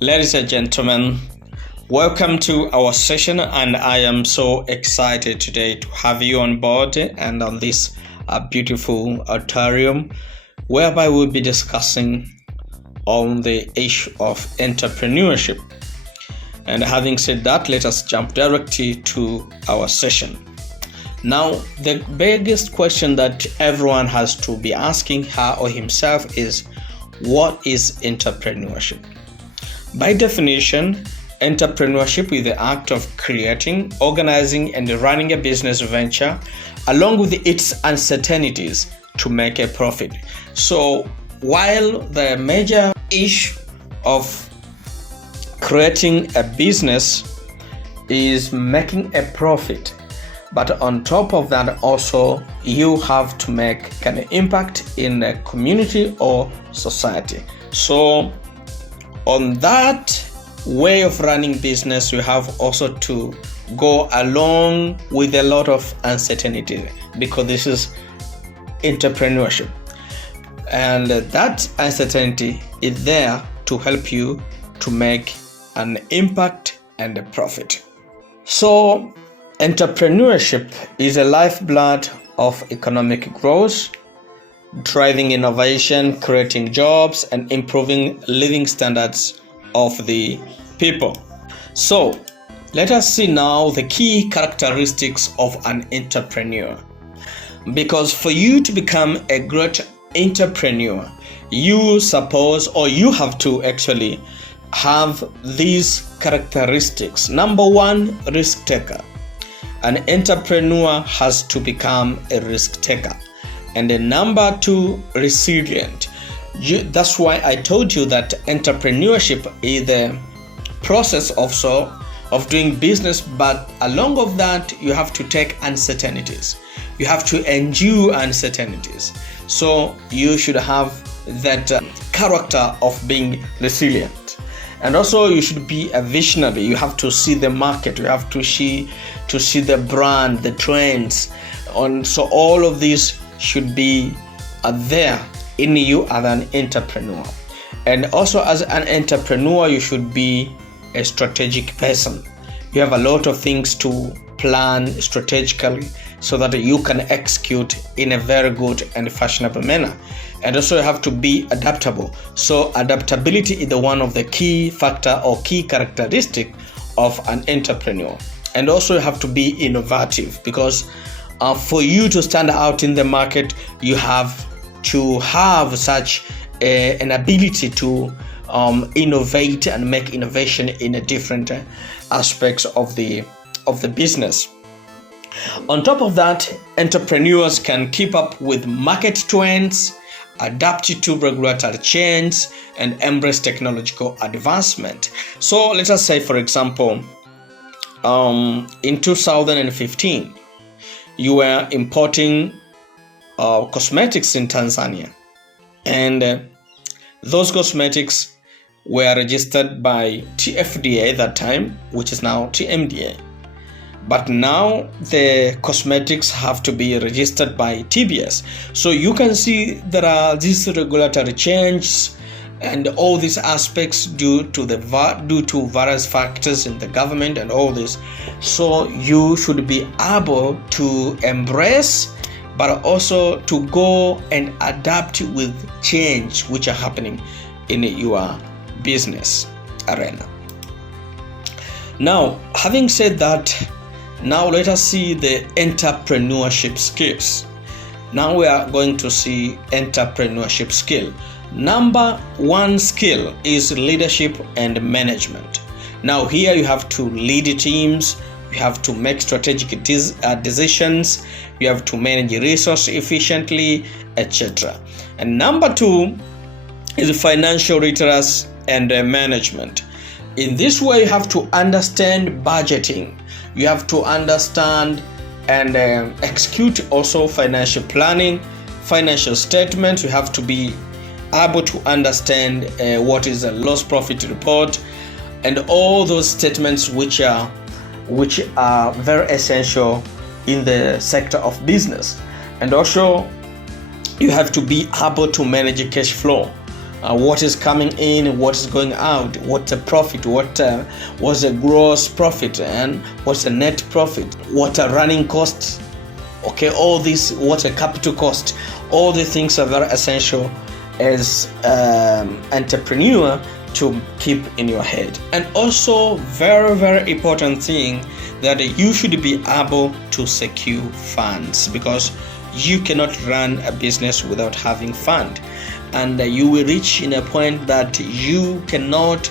Ladies and gentlemen, welcome to our session, and I am so excited today to have you on board and on this beautiful auditorium whereby we'll be discussing on the issue of entrepreneurship. And having said that, let us jump directly to our session. Now, the biggest question that everyone has to be asking her or himself is, what is entrepreneurship? By definition, entrepreneurship is the act of creating, organizing, and running a business venture along with its uncertainties to make a profit. So, while the major issue of creating a business is making a profit, but on top of that also you have to make an impact in a community or society. So on that way of running business, you have also to go along with a lot of uncertainty, because this is entrepreneurship, and that uncertainty is there to help you to make an impact and a profit. So entrepreneurship is a lifeblood of economic growth, driving innovation, creating jobs, and improving living standards of the people. So, let us see now the key characteristics of an entrepreneur. Because for you to become a great entrepreneur, you have to actually have these characteristics. Number one, risk taker. An entrepreneur has to become a risk taker. And then number two, resilient. That's why I told you that entrepreneurship is the process also of doing business, but along with that, you have to take uncertainties. You have to endure uncertainties. So you should have that character of being resilient. And also you should be a visionary. You have to see the market. You have to see the brand, the trends. So all of these should be there in you as an entrepreneur. And also as an entrepreneur, you should be a strategic person. You have a lot of things to plan strategically so that you can execute in a very good and fashionable manner. And also you have to be adaptable. So adaptability is one of the key factor or key characteristic of an entrepreneur. And also you have to be innovative, because for you to stand out in the market, you have to have such an ability to innovate and make innovation in a different aspects of the business. On top of that, entrepreneurs can keep up with market trends, adapt to regulatory change, and embrace technological advancement. So let us say, for example, in 2015, you were importing cosmetics in Tanzania, and those cosmetics were registered by TFDA at that time, which is now TMDA. But now the cosmetics have to be registered by TBS. So you can see there are these regulatory changes and all these aspects due to various factors in the government and all this. So you should be able to embrace, but also to go and adapt with change which are happening in your business arena. Now, having said that, now let us see the entrepreneurship skills. Now we are going to see entrepreneurship skill. Number one skill is leadership and management. Now here you have to lead teams, you have to make strategic decisions, you have to manage resources efficiently, etc. And number two is financial literacy and management. In this way, you have to understand budgeting. You have to understand and execute also financial planning, financial statements. You have to be able to understand what is a loss profit report and all those statements which are very essential in the sector of business. And also you have to be able to manage cash flow. what is coming in, what is going out, what's the profit, what's the gross profit, and what's the net profit, what are running costs, okay, all this, what's a capital cost. All the things are very essential as entrepreneur to keep in your head. And also very important thing, that you should be able to secure funds, because you cannot run a business without having fund, and you will reach in a point that you cannot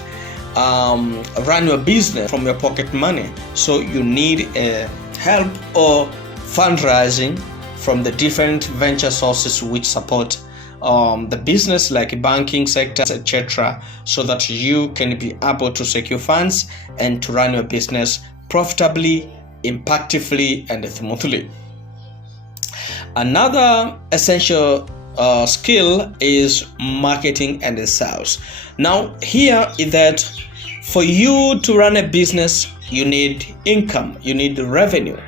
run your business from your pocket money. So you need help or fundraising from the different venture sources which support the business, like banking sector, etc., so that you can be able to secure funds and to run your business profitably, impactfully, and smoothly. Another essential skill is marketing and sales. Now here is that for you to run a business, you need income, you need revenue.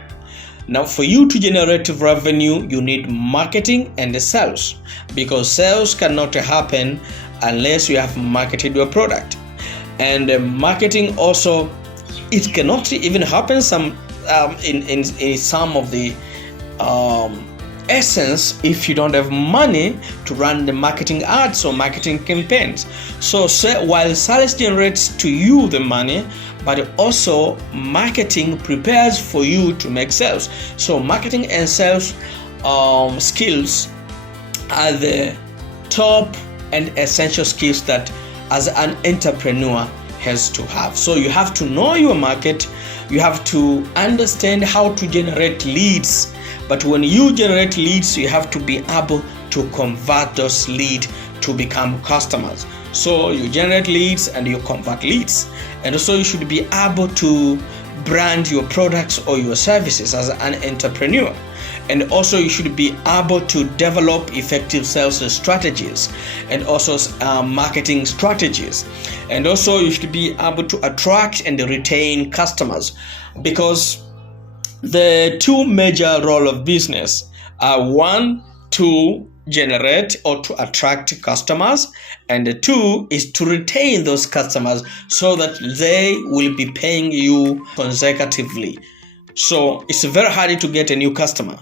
Now for you to generate revenue, you need marketing and sales, because sales cannot happen unless you have marketed your product. And marketing also, it cannot even happen in some of the essence if you don't have money to run the marketing ads or marketing campaigns. So while sales generates to you the money, but also marketing prepares for you to make sales. So marketing and sales skills are the top and essential skills that as an entrepreneur has to have. So you have to know your market, you have to understand how to generate leads. But when you generate leads, you have to be able to convert those leads to become customers. So you generate leads and you convert leads. And also you should be able to brand your products or your services as an entrepreneur. And also you should be able to develop effective sales strategies and also marketing strategies. And also you should be able to attract and retain customers, because the two major roles of business are: one, to generate or to attract customers, and two is to retain those customers so that they will be paying you consecutively. So it's very hard to get a new customer,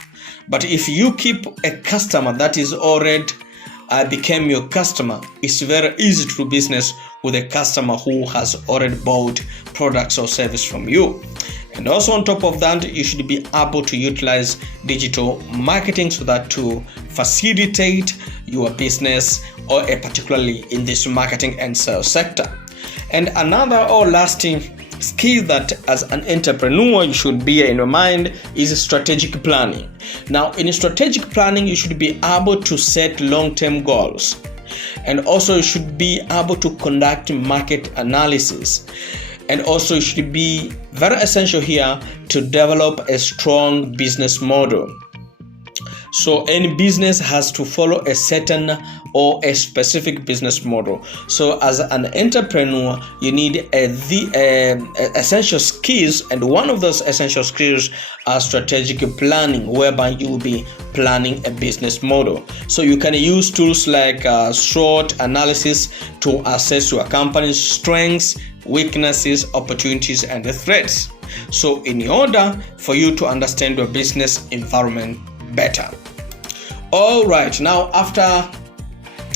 but if you keep a customer that is already became your customer, it's very easy to do business with a customer who has already bought products or service from you. And also on top of that, you should be able to utilize digital marketing so that to facilitate your business, or particularly in this marketing and sales sector. And another or lasting skill that as an entrepreneur you should be in your mind is strategic planning. Now in strategic planning, you should be able to set long-term goals, and also you should be able to conduct market analysis. And also it should be very essential here to develop a strong business model. So any business has to follow a certain or a specific business model. So as an entrepreneur, you need essential skills, and one of those essential skills are strategic planning, whereby you will be planning a business model. So you can use tools like SWOT analysis to assess your company's strengths, weaknesses, opportunities, and threats. So in order for you to understand your business environment better. All right, now after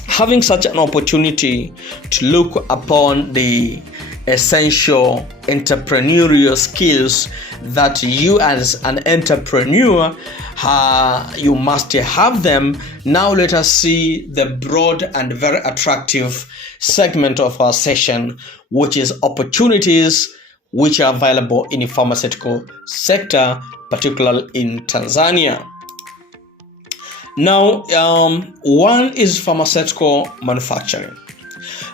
having such an opportunity to look upon the essential entrepreneurial skills that you as an entrepreneur you must have them, now let us see the broad and very attractive segment of our session, which is opportunities which are available in the pharmaceutical sector, particularly in Tanzania. Now, one is pharmaceutical manufacturing.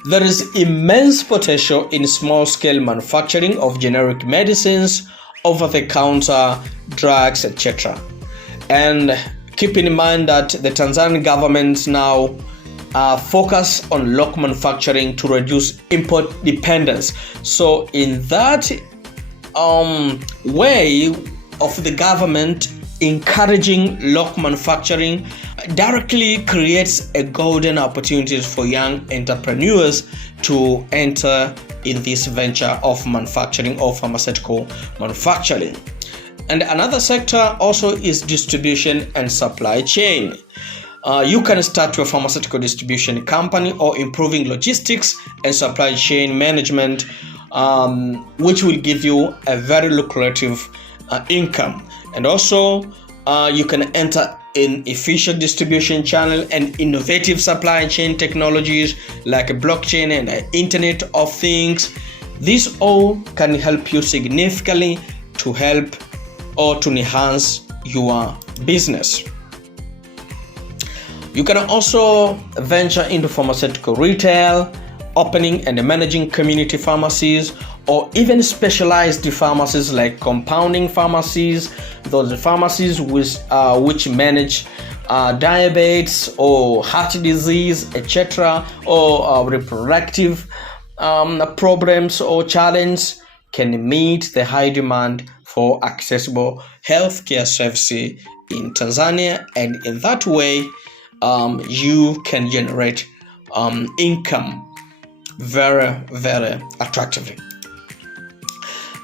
There is immense potential in small-scale manufacturing of generic medicines, over-the-counter drugs, etc. And keep in mind that the Tanzanian government now focus on local manufacturing to reduce import dependence. So in that way of the government encouraging local manufacturing directly creates a golden opportunity for young entrepreneurs to enter in this venture of manufacturing or pharmaceutical manufacturing. And another sector also is distribution and supply chain. You can start your pharmaceutical distribution company or improving logistics and supply chain management, which will give you a very lucrative income. And also, you can enter in efficient distribution channel and innovative supply chain technologies like blockchain and Internet of Things. These all can help you significantly to help or to enhance your business. You can also venture into pharmaceutical retail, opening and managing community pharmacies, or even specialized pharmacies like compounding pharmacies, those pharmacies which manage diabetes or heart disease, etc., or reproductive problems or challenges, can meet the high demand for accessible healthcare services in Tanzania, and in that way you can generate income very, very attractively.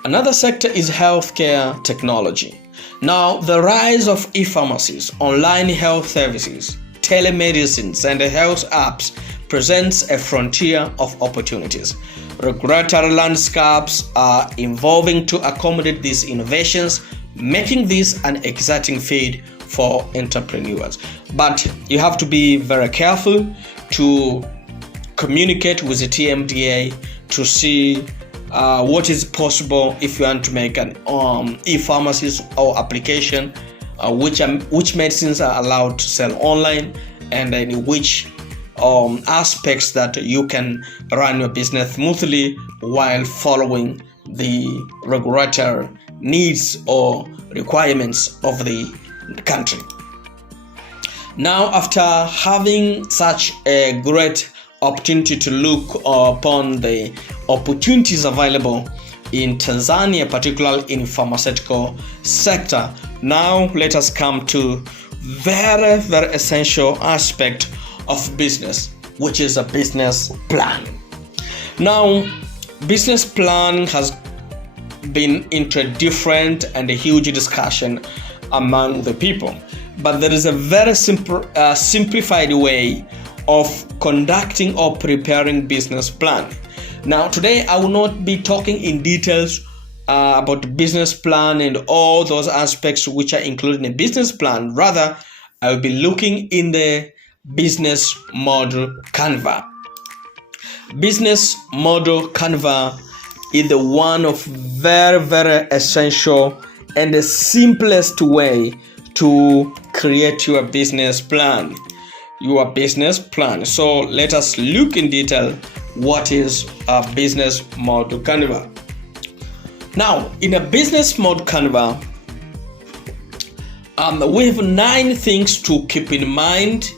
Another sector is healthcare technology. Now, the rise of e-pharmacies, online health services, telemedicines, and health apps presents a frontier of opportunities. Regulatory landscapes are evolving to accommodate these innovations, making this an exciting field for entrepreneurs. But you have to be very careful to communicate with the TMDA to see what is possible if you want to make an e-pharmacies or application, which medicines are allowed to sell online, and in which aspects that you can run your business smoothly while following the regulatory needs or requirements of the country. Now, after having such a great opportunity to look upon the opportunities available in Tanzania, particularly in pharmaceutical sector, now let us come to very, very essential aspect of business, which is a business plan. Now, business plan has been into different and a huge discussion among the people, but there is a very simplified way of conducting or preparing business plan. Now, today I will not be talking in details about business plan and all those aspects which are included in a business plan. Rather, I will be looking in the business model canvas. Business model canvas is the one of very, very essential and the simplest way to create your business plan. So let us look in detail what is a business model canvas. Now, in a business model canvas, we have 9 things to keep in mind,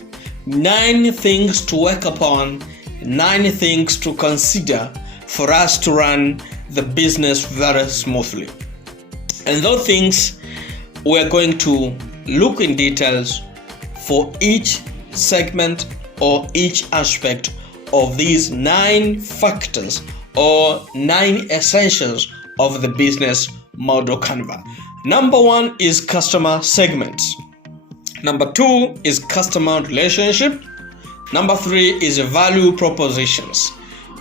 9 things to work upon, 9 things to consider for us to run the business very smoothly. And those things we're going to look in details for each segment or each aspect of these 9 factors or 9 essentials of the business model canvas. Number 1 is customer segments. Number 2 is customer relationship. Number 3 is value propositions.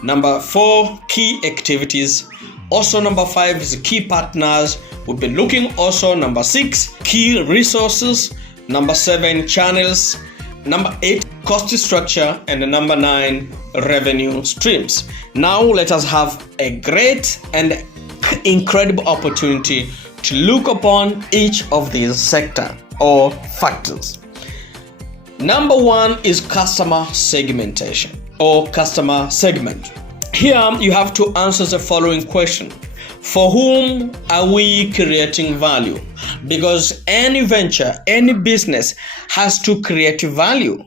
Number 4, key activities. Also, number 5 is key partners. We'll be looking also number 6, key resources. Number 7, channels. Number 8, cost structure. And number 9, revenue streams. Now let us have a great and incredible opportunity to look upon each of these sectors or factors. Number 1 is customer segmentation or customer segment. Here you have to answer the following question: for whom are we creating value? Because any venture, any business has to create value.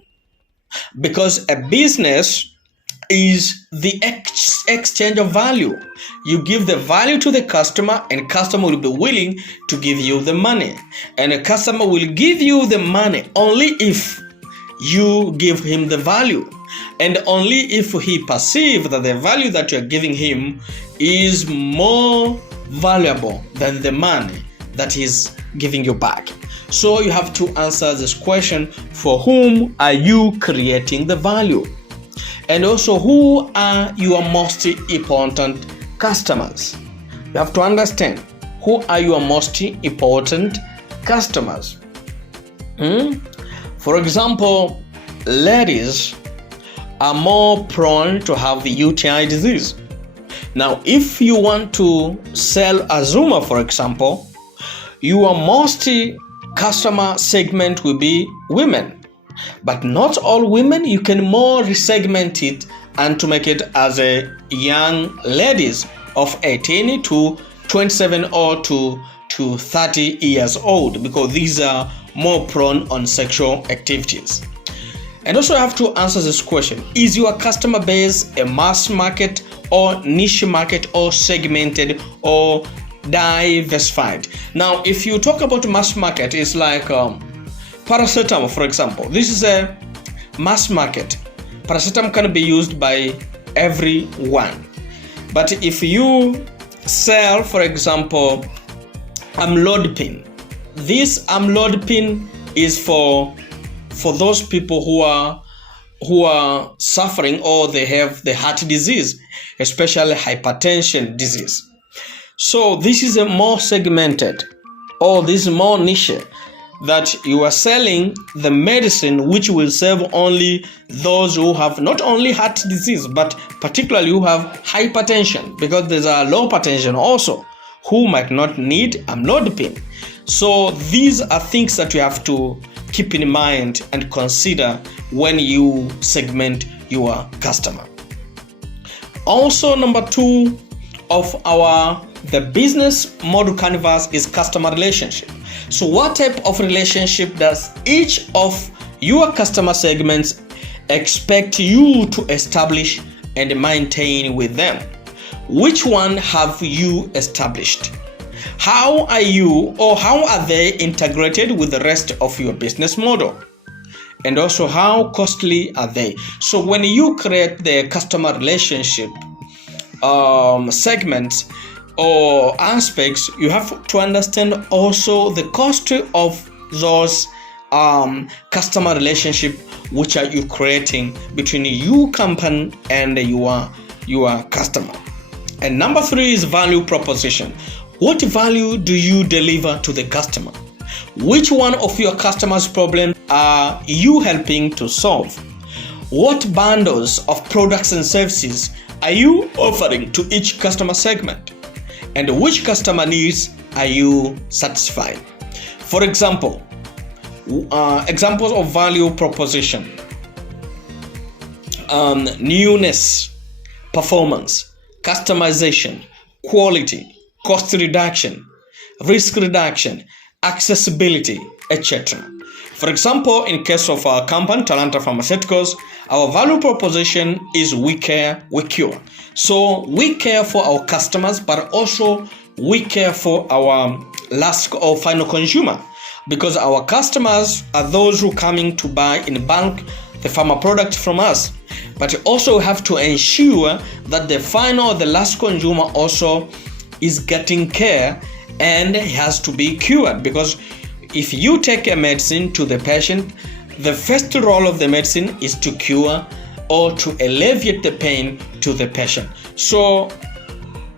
Because a business is the exchange of value. You give the value to the customer, and customer will be willing to give you the money. And a customer will give you the money only if you give him the value, and only if he perceives that the value that you are giving him is more valuable than the money that he's giving you back. So you have to answer this question: for whom are you creating the value? And also, who are your most important customers? You have to understand who are your most important customers. For example, ladies are more prone to have the UTI disease. Now, if you want to sell Azuma, for example, your most customer segment will be women. But not all women. You can more resegment it and to make it as a young ladies of 18 to 27 or to 30 years old, because these are more prone on sexual activities. And also, I have to answer this question: is your customer base a mass market or niche market or segmented or diversified? Now, if you talk about mass market, it's like paracetamol, for example. This is a mass market. Paracetamol can be used by everyone. But if you sell, for example, amlodipine, this amlodipine is for those people who are suffering or they have the heart disease, especially hypertension disease. So this is a more segmented, or this is more niche, that you are selling the medicine which will serve only those who have not only heart disease, but particularly who have hypertension, because there's a low hypertension also who might not need amlodipine. So these are things that you have to keep in mind and consider when you segment your customer. Also, number 2 of the business model canvas is customer relationship. So what type of relationship does each of your customer segments expect you to establish and maintain with them? Which one have you established? How are they integrated with the rest of your business model? And also, how costly are they? So when you create the customer relationship segments or aspects, you have to understand also the cost of those customer relationship which are you creating between you company and your customer. And number 3 is value proposition. What value do you deliver to the customer? Which one of your customers' problems are you helping to solve? What bundles of products and services are you offering to each customer segment? And which customer needs are you satisfying? For example, examples of value proposition: newness, performance, customization, quality, cost reduction, risk reduction, accessibility, etc. For example, in case of our company, Talanta Pharmaceuticals, our value proposition is we care, we cure. So we care for our customers, but also we care for our last or final consumer, because our customers are those who are coming to buy in bulk the pharma product from us. But also have to ensure that the final, the last consumer also is getting care and has to be cured, because if you take a medicine to the patient, the first role of the medicine is to cure or to alleviate the pain to the patient. So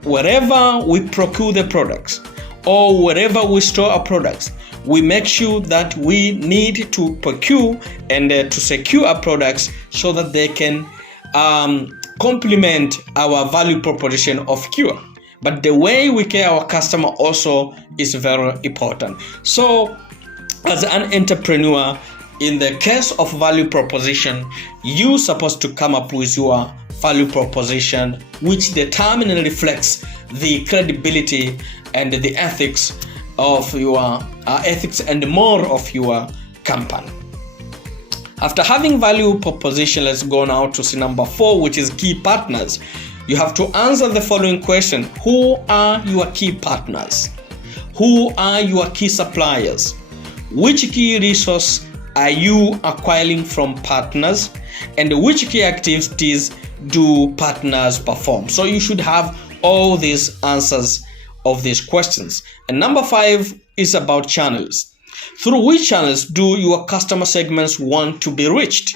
wherever we procure the products or wherever we store our products, we make sure that we need to procure and to secure our products so that they can complement our value proposition of cure. But the way we care our customer also is very important. So as an entrepreneur, in the case of value proposition, you're supposed to come up with your value proposition, which determines and reflects the credibility and the ethics of your ethics and more of your company. After having value proposition, let's go now to see number 4, which is key partners. You have to answer the following question. Who are your key partners? Who are your key suppliers? Which key resource are you acquiring from partners? And which key activities do partners perform? So you should have all these answers of these questions. And number 5 is about channels. Through which channels do your customer segments want to be reached?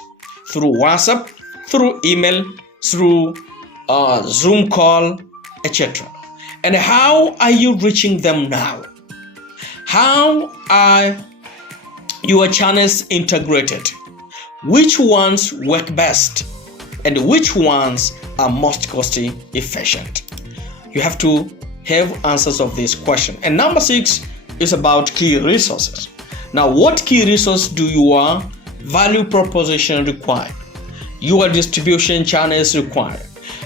Through WhatsApp, through email, through Zoom call, etc. And how are you reaching them now? How are your channels integrated? Which ones work best? And which ones are most cost efficient? You have to have answers of this question. And number 6 is about key resources. Now, what key resource do your value proposition require? Your distribution channels require?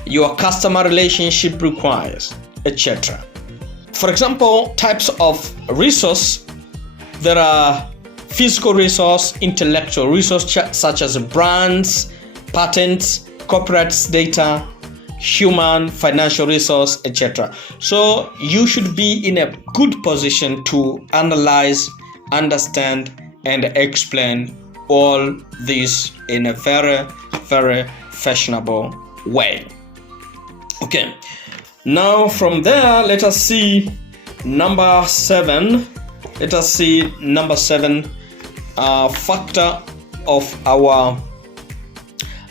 Your customer relationship requires, etc. For example, types of resource, there are physical resource, intellectual resource such as brands, patents, corporate data, human, financial resource, etc. So you should be in a good position to analyze, understand, and explain all this in a very, very fashionable way. Okay, now from there, let us see number 7. Let us see number 7 factor of our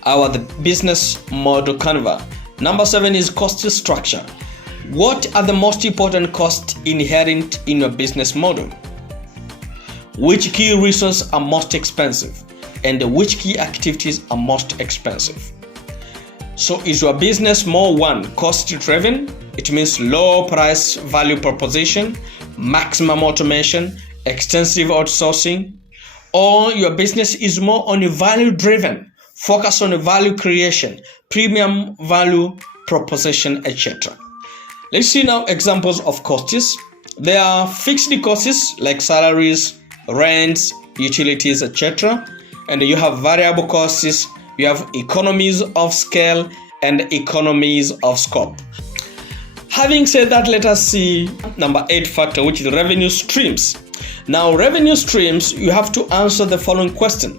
the business model canvas. Number 7 is cost structure. What are the most important costs inherent in your business model? Which key resources are most expensive? And which key activities are most expensive? So is your business more cost driven? It means low price value proposition, maximum automation, extensive outsourcing, or your business is more on value driven, focus on value creation, premium value proposition, etc. Let's see now examples of costs. There are fixed costs like salaries, rents, utilities, etc. And you have variable costs. You have economies of scale and economies of scope. Having said that, let us see number 8 factor, which is revenue streams. Now, revenue streams, you have to answer the following question.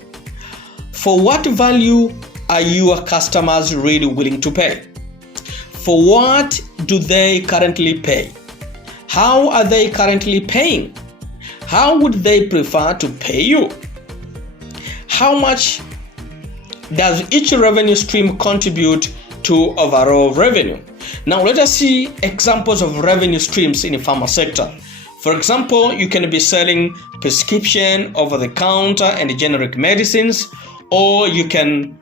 For what value are your customers really willing to pay? For what do they currently pay? How are they currently paying? How would they prefer to pay you? How much does each revenue stream contribute to overall revenue? Now let us see examples of revenue streams in the pharma sector. For example, you can be selling prescription, over-the-counter and generic medicines, or you can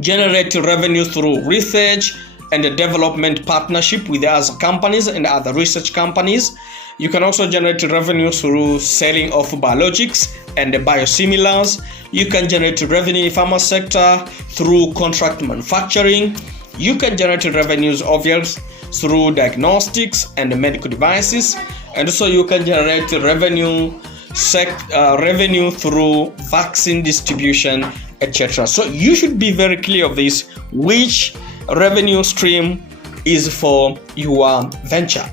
generate revenue through research and development partnership with other companies and other research companies. You can also generate revenue through selling of biologics and biosimilars. You can generate revenue in the pharma sector through contract manufacturing. You can generate revenues obviously through diagnostics and medical devices, and also you can generate revenue through vaccine distribution, etc. So you should be very clear of this, which revenue stream is for your venture.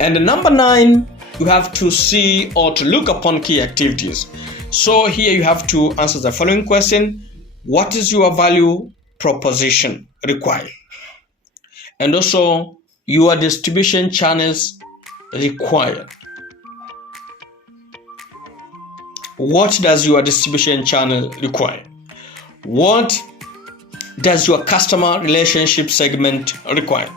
And number 9, you have to see or to look upon key activities. So here you have to answer the following question. What is your value proposition require? And also your distribution channels require. What does your distribution channel require? What does your customer relationship segment require?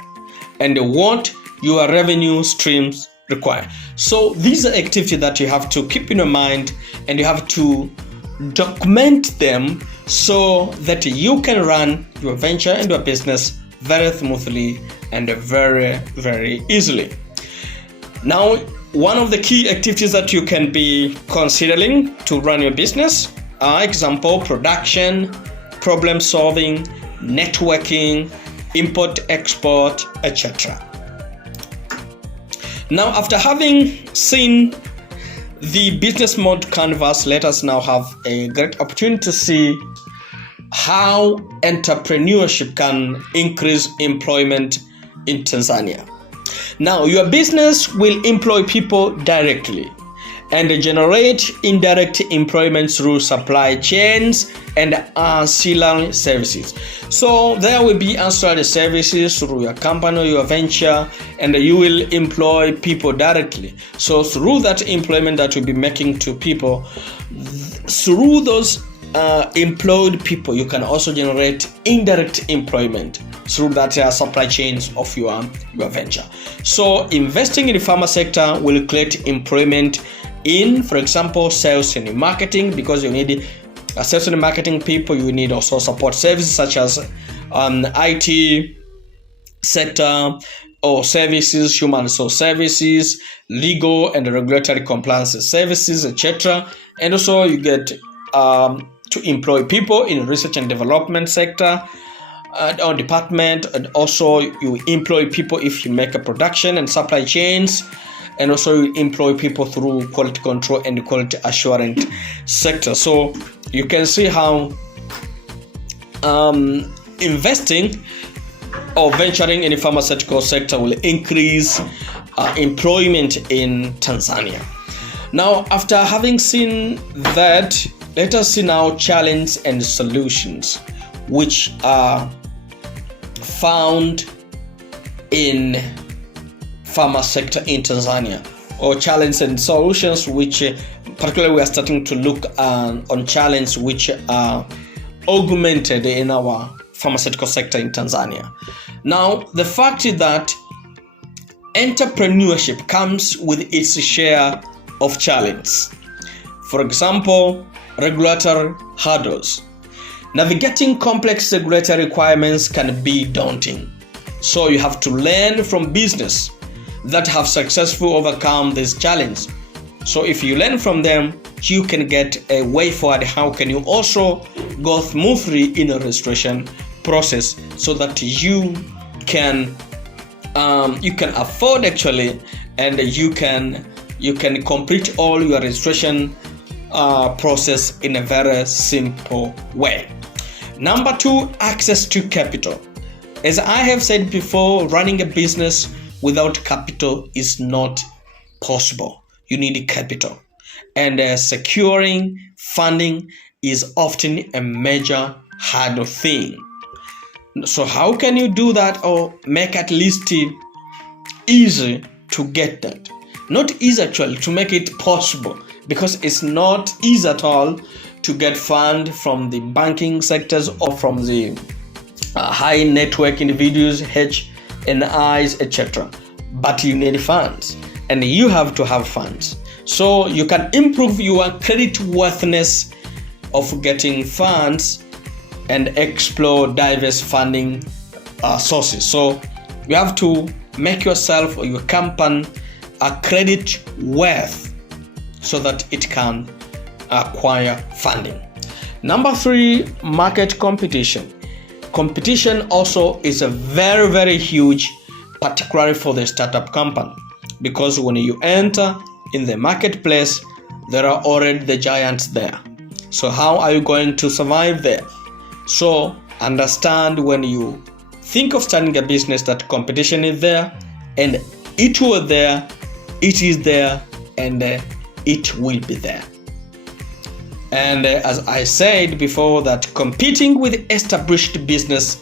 And what your revenue streams require. So these are activities that you have to keep in your mind, and you have to document them so that you can run your venture and your business very smoothly and very, very easily. Now, one of the key activities that you can be considering to run your business are, example, production, problem solving, networking, import, export, etc. Now, after having seen the business mode canvas, let us now have a great opportunity to see how entrepreneurship can increase employment in Tanzania. Now, your business will employ people directly and generate indirect employment through supply chains and ancillary services. So there will be ancillary services through your company, your venture, and you will employ people directly. So through that employment that you'll be making to people, through those employed people, you can also generate indirect employment through that supply chains of your venture. So investing in the pharma sector will create employment in, for example, sales and marketing, because you need sales and marketing people. You need also support services such as IT sector or services, human resource services, legal and regulatory compliance services, etc. And also you get to employ people in research and development sector or department, and also you employ people if you make a production and supply chains, and also you employ people through quality control and quality assurance sector. So you can see how investing or venturing in the pharmaceutical sector will increase employment in Tanzania. Now, after having seen that, let us see now challenges and solutions which are found in pharma sector in Tanzania, or challenges and solutions which particularly we are starting to look on challenges which are augmented in our pharmaceutical sector in Tanzania. Now, the fact is that entrepreneurship comes with its share of challenges. For example, regulatory hurdles. Navigating complex regulatory requirements can be daunting. So you have to learn from business that have successfully overcome this challenge. So if you learn from them, you can get a way forward. How can you also go smoothly in a registration process so that you can afford actually, and you can complete all your registration process in a very simple way. Number 2, access to capital. As I have said before, running a business without capital is not possible. You need capital, and securing funding is often a major hard thing. So how can you do that, or make at least easy to get that? Not easy actually, to make it possible, because it's not easy at all to get fund from the banking sectors or from the high network individuals, HNIs, etc. But you need funds, and you have to have funds. So you can improve your credit worthiness of getting funds and explore diverse funding sources. So you have to make yourself or your company a credit worth so that it can acquire funding. Number 3, market competition. Competition also is a very, very huge, particularly for the startup company, because when you enter in the marketplace, there are already the giants there. So how are you going to survive there? So understand, when you think of starting a business, that competition is there, and it was there, it is there, and it will be there. And as I said before, that competing with established business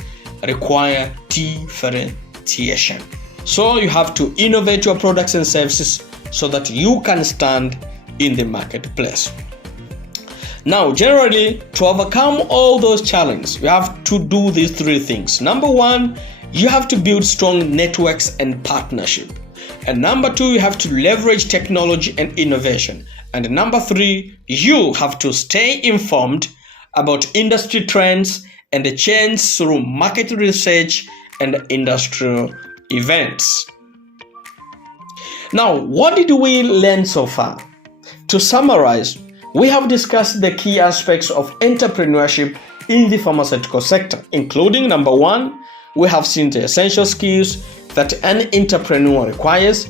require differentiation. So you have to innovate your products and services so that you can stand in the marketplace. Now, generally, to overcome all those challenges, you have to do these 3 things. Number 1, you have to build strong networks and partnership. And number 2, you have to leverage technology and innovation. And number 3, you have to stay informed about industry trends and the changes through market research and industrial events. Now, what did we learn so far? To summarize, we have discussed the key aspects of entrepreneurship in the pharmaceutical sector, including number 1, we have seen the essential skills that an entrepreneur requires.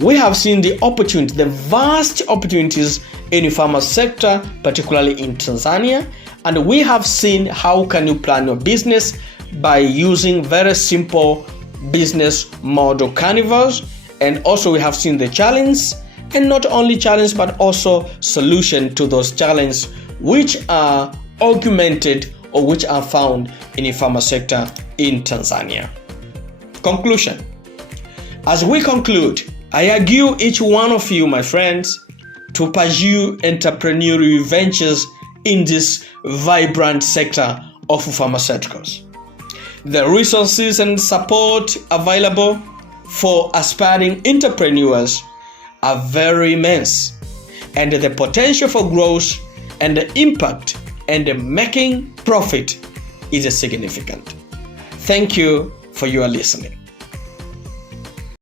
we have seen the opportunity, the vast opportunities in the pharma sector, particularly in Tanzania. And we have seen how can you plan your business by using very simple business model canvas. And also we have seen the challenge, and not only challenge, but also solution to those challenges which are augmented or which are found in the pharma sector in Tanzania. Conclusion. As we conclude, I urge each one of you, my friends, to pursue entrepreneurial ventures in this vibrant sector of pharmaceuticals. The resources and support available for aspiring entrepreneurs are very immense, and the potential for growth and the impact and the making profit is significant. Thank you for your listening.